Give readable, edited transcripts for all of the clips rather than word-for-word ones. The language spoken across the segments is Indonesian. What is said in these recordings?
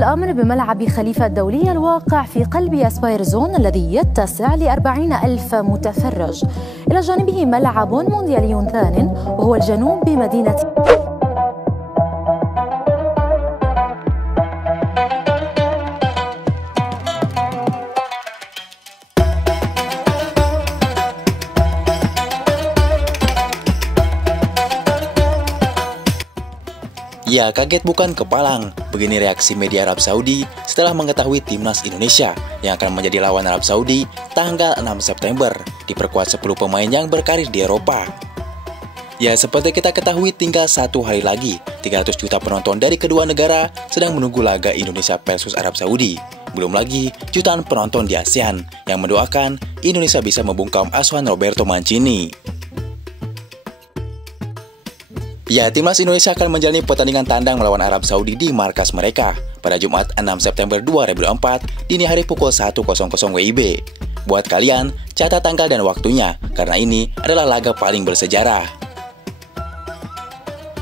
الأمر بملعب خليفة الدولي الواقع في قلب أسباير زون الذي يتسع ل40,000 متفرج. إلى جانبه ملعب مونديالي ثان وهو الجنوب بمدينة Ya, kaget bukan kepalang. Begini reaksi media Arab Saudi setelah mengetahui timnas Indonesia yang akan menjadi lawan Arab Saudi tanggal 6 September diperkuat 10 pemain yang berkarir di Eropa. Ya, seperti kita ketahui tinggal 1 hari lagi, 300 juta penonton dari kedua negara sedang menunggu laga Indonesia versus Arab Saudi. Belum lagi jutaan penonton di ASEAN yang mendoakan Indonesia bisa membungkam asuhan Roberto Mancini. Ya, timnas Indonesia akan menjalani pertandingan tandang melawan Arab Saudi di markas mereka pada Jumat 6 September 2024 dini hari pukul 1.00 WIB. Buat kalian, catat tanggal dan waktunya karena ini adalah laga paling bersejarah.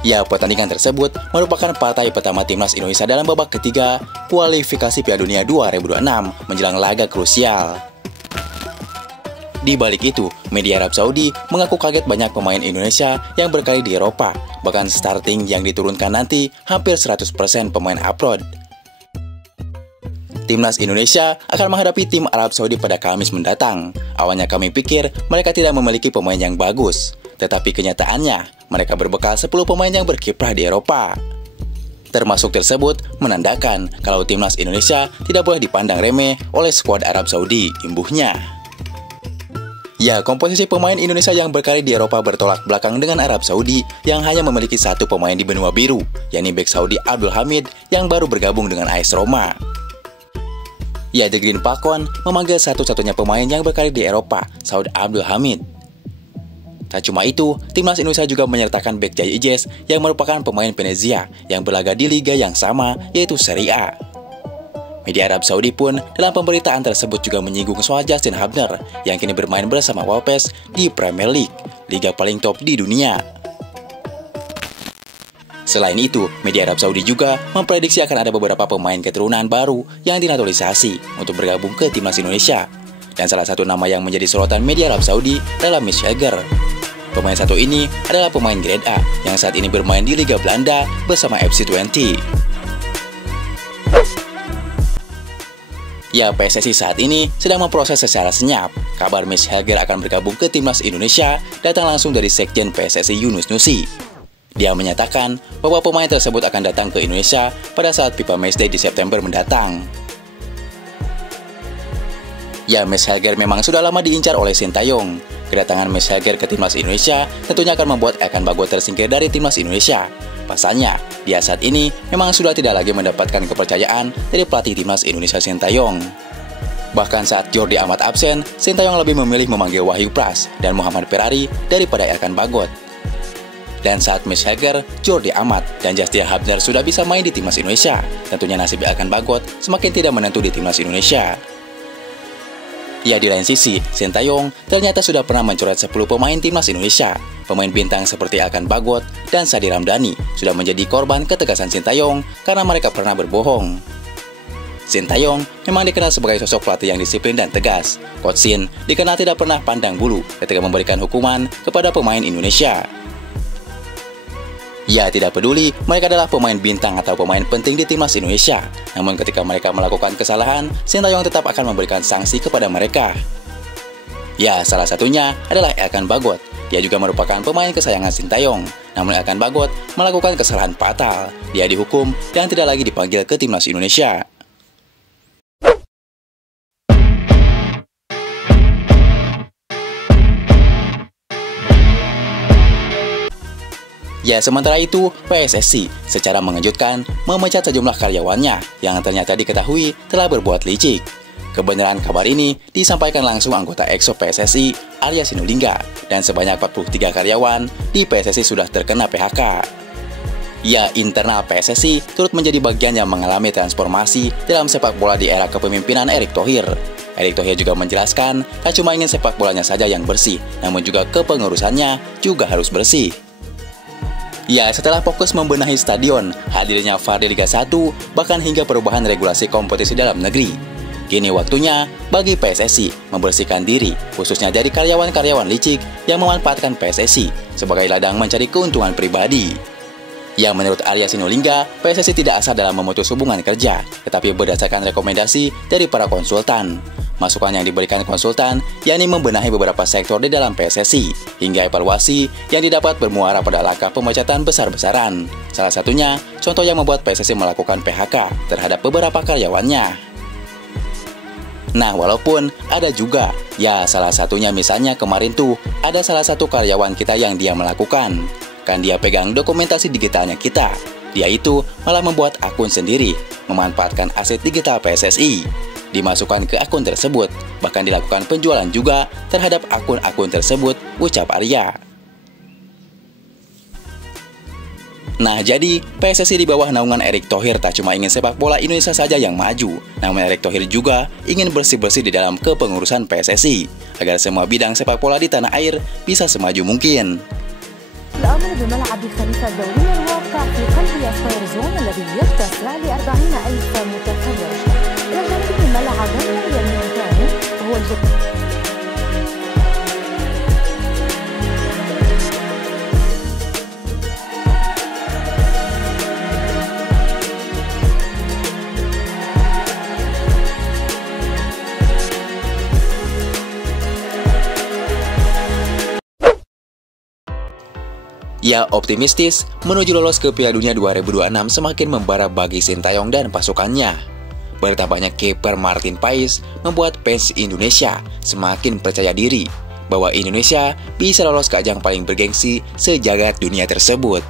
Ya, pertandingan tersebut merupakan partai pertama timnas Indonesia dalam babak ketiga kualifikasi Piala Dunia 2026 menjelang laga krusial. Di balik itu, media Arab Saudi mengaku kaget banyak pemain Indonesia yang berkarir di Eropa, bahkan starting yang diturunkan nanti hampir 100% pemain abroad. Timnas Indonesia akan menghadapi tim Arab Saudi pada Kamis mendatang. Awalnya kami pikir mereka tidak memiliki pemain yang bagus, tetapi kenyataannya mereka berbekal 10 pemain yang berkiprah di Eropa. Termasuk tersebut menandakan kalau timnas Indonesia tidak boleh dipandang remeh oleh skuad Arab Saudi, imbuhnya. Ya, komposisi pemain Indonesia yang berkarir di Eropa bertolak belakang dengan Arab Saudi yang hanya memiliki 1 pemain di benua biru, yakni bek Saudi Abdul Hamid yang baru bergabung dengan AS Roma. Ya, The Green Falcon memanggil satu-satunya pemain yang berkarir di Eropa, Saud Abdul Hamid. Tak cuma itu, timnas Indonesia juga menyertakan bek Jai Ijes yang merupakan pemain Venezia yang berlaga di liga yang sama, yaitu Serie A. Media Arab Saudi pun dalam pemberitaan tersebut juga menyinggung soal Justin Hubner yang kini bermain bersama Wolves di Premier League, liga paling top di dunia. Selain itu, media Arab Saudi juga memprediksi akan ada beberapa pemain keturunan baru yang dinaturalisasi untuk bergabung ke timnas Indonesia. Dan salah satu nama yang menjadi sorotan media Arab Saudi adalah Mitch Helger. Pemain satu ini adalah pemain Grade A yang saat ini bermain di Liga Belanda bersama FC Twente. Ya, PSSI saat ini sedang memproses secara senyap. Kabar Mitch Helger akan bergabung ke timnas Indonesia datang langsung dari Sekjen PSSI Yunus Nusi. Dia menyatakan bahwa pemain tersebut akan datang ke Indonesia pada saat FIFA Matchday di September mendatang. Ya, Mitch Helger memang sudah lama diincar oleh Sintayong. Kedatangan Mitch Helger ke timnas Indonesia tentunya akan membuat Ekan Bagot tersingkir dari timnas Indonesia. Pasalnya, dia saat ini memang sudah tidak lagi mendapatkan kepercayaan dari pelatih timnas Indonesia Sintayong. Bahkan saat Jordi Amat absen, Sintayong lebih memilih memanggil Wahyu Pras dan Muhammad Ferrari daripada Ekan Bagot. Dan saat Mitch Helger, Jordi Amat, dan Justin Hubner sudah bisa main di timnas Indonesia, tentunya nasib Ekan Bagot semakin tidak menentu di timnas Indonesia. Ya, di lain sisi, Sintayong ternyata sudah pernah mencoret 10 pemain timnas Indonesia. Pemain bintang seperti Ekan Bagot dan Sadi Ramdhani sudah menjadi korban ketegasan Sintayong karena mereka pernah berbohong. Sintayong memang dikenal sebagai sosok pelatih yang disiplin dan tegas. Coach Sin dikenal tidak pernah pandang bulu ketika memberikan hukuman kepada pemain Indonesia. Ya, tidak peduli mereka adalah pemain bintang atau pemain penting di timnas Indonesia. Namun ketika mereka melakukan kesalahan, Sintayong tetap akan memberikan sanksi kepada mereka. Ya, salah satunya adalah Ekan Bagot. Dia juga merupakan pemain kesayangan Sintayong. Namun Ekan Bagot melakukan kesalahan fatal. Dia dihukum dan tidak lagi dipanggil ke timnas Indonesia. Ya, sementara itu, PSSI secara mengejutkan memecat sejumlah karyawannya yang ternyata diketahui telah berbuat licik. Kebenaran kabar ini disampaikan langsung anggota EXO PSSI Arya Sinulinga dan sebanyak 43 karyawan di PSSI sudah terkena PHK. Ya, internal PSSI turut menjadi bagian yang mengalami transformasi dalam sepak bola di era kepemimpinan Erick Thohir. Erick Thohir juga menjelaskan tak cuma ingin sepak bolanya saja yang bersih, namun juga kepengurusannya juga harus bersih. Ya, setelah fokus membenahi stadion, hadirnya VAR di Liga 1, bahkan hingga perubahan regulasi kompetisi dalam negeri. Kini waktunya bagi PSSI membersihkan diri, khususnya dari karyawan-karyawan licik yang memanfaatkan PSSI sebagai ladang mencari keuntungan pribadi. Yang menurut Arya Sinulinga, PSSI tidak asal dalam memutus hubungan kerja, tetapi berdasarkan rekomendasi dari para konsultan. Masukan yang diberikan konsultan, yakni membenahi beberapa sektor di dalam PSSI, hingga evaluasi yang didapat bermuara pada langkah pemecatan besar-besaran. Salah satunya, contoh yang membuat PSSI melakukan PHK terhadap beberapa karyawannya. Nah, walaupun ada juga, ya salah satunya misalnya kemarin tuh, ada salah satu karyawan kita yang dia melakukan. Kan dia pegang dokumentasi digitalnya kita. Dia itu malah membuat akun sendiri, memanfaatkan aset digital PSSI. Dimasukkan ke akun tersebut, bahkan dilakukan penjualan juga terhadap akun-akun tersebut, ucap Arya. Nah, jadi PSSI di bawah naungan Erick Thohir tak cuma ingin sepak bola Indonesia saja yang maju, namun Erick Thohir juga ingin bersih-bersih di dalam kepengurusan PSSI, agar semua bidang sepak bola di tanah air bisa semaju mungkin. الأمر بملعب خليفة الدولي الواقع في قلب أسباير زون الذي يتسع ل40,000 متفرج. إلى جانبه ملعب مونديالي ثاني وهو Ya, optimistis menuju lolos ke Piala Dunia 2026 semakin membara bagi Sintayong dan pasukannya. Bertambahnya kiper Martin Paes membuat fans Indonesia semakin percaya diri bahwa Indonesia bisa lolos ke ajang paling bergengsi sejagat dunia tersebut.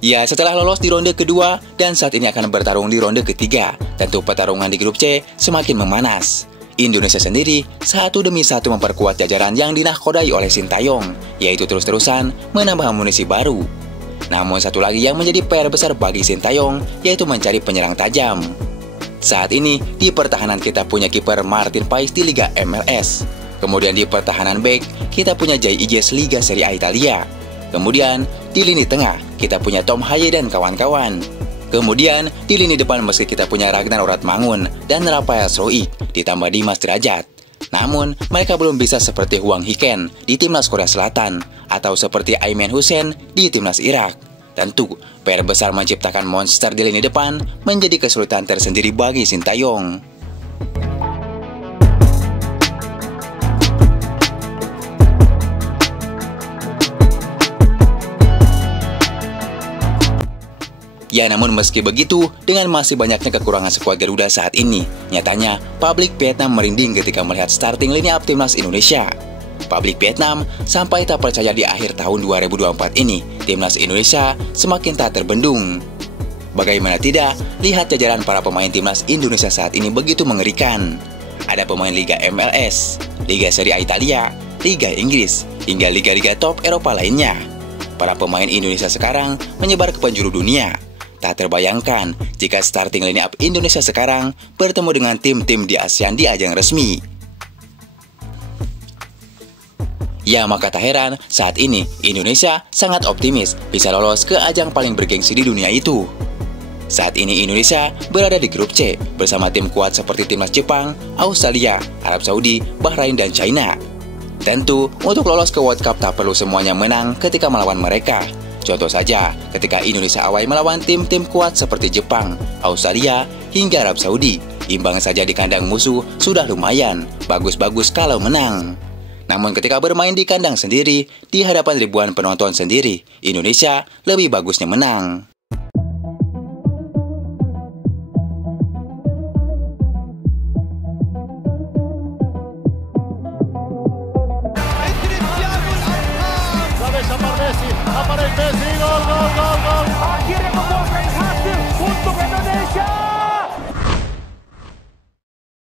Ya, setelah lolos di ronde kedua dan saat ini akan bertarung di ronde ketiga, tentu pertarungan di grup C semakin memanas. Indonesia sendiri satu demi satu memperkuat jajaran yang dinahkodai oleh Sintayong, yaitu terus-terusan menambah amunisi baru. Namun satu lagi yang menjadi PR besar bagi Sintayong, yaitu mencari penyerang tajam. Saat ini di pertahanan kita punya kiper Martin Paes di Liga MLS. Kemudian di pertahanan bek kita punya Jay Iges Liga Serie A Italia. Kemudian di lini tengah kita punya Tom Haye dan kawan-kawan. Kemudian, di lini depan meski kita punya Ragnar Oratmangun dan Rafael Stroik, ditambah Dimas Derajat. Namun, mereka belum bisa seperti Hwang Hee-ken di Timnas Korea Selatan, atau seperti Ayman Hussein di Timnas Irak. Tentu, PR besar menciptakan monster di lini depan menjadi kesulitan tersendiri bagi Sintayong. Ya, namun meski begitu, dengan masih banyaknya kekurangan skuad Garuda saat ini, nyatanya publik Vietnam merinding ketika melihat starting line up Timnas Indonesia. Publik Vietnam sampai tak percaya di akhir tahun 2024 ini, Timnas Indonesia semakin tak terbendung. Bagaimana tidak, lihat jajaran para pemain Timnas Indonesia saat ini begitu mengerikan. Ada pemain Liga MLS, Liga Serie A Italia, Liga Inggris, hingga liga-liga top Eropa lainnya. Para pemain Indonesia sekarang menyebar ke penjuru dunia. Tak terbayangkan jika starting line up Indonesia sekarang bertemu dengan tim-tim di ASEAN di ajang resmi. Ya, maka tak heran saat ini Indonesia sangat optimis bisa lolos ke ajang paling bergengsi di dunia itu. Saat ini Indonesia berada di grup C bersama tim kuat seperti timnas Jepang, Australia, Arab Saudi, Bahrain, dan China. Tentu, untuk lolos ke World Cup tak perlu semuanya menang ketika melawan mereka. Contoh saja, ketika Indonesia awal melawan tim-tim kuat seperti Jepang, Australia, hingga Arab Saudi, imbang saja di kandang musuh sudah lumayan, bagus-bagus kalau menang. Namun ketika bermain di kandang sendiri, di hadapan ribuan penonton sendiri, Indonesia lebih bagusnya menang. Aparece Messi, gol, gol, gol, gol. Quiere como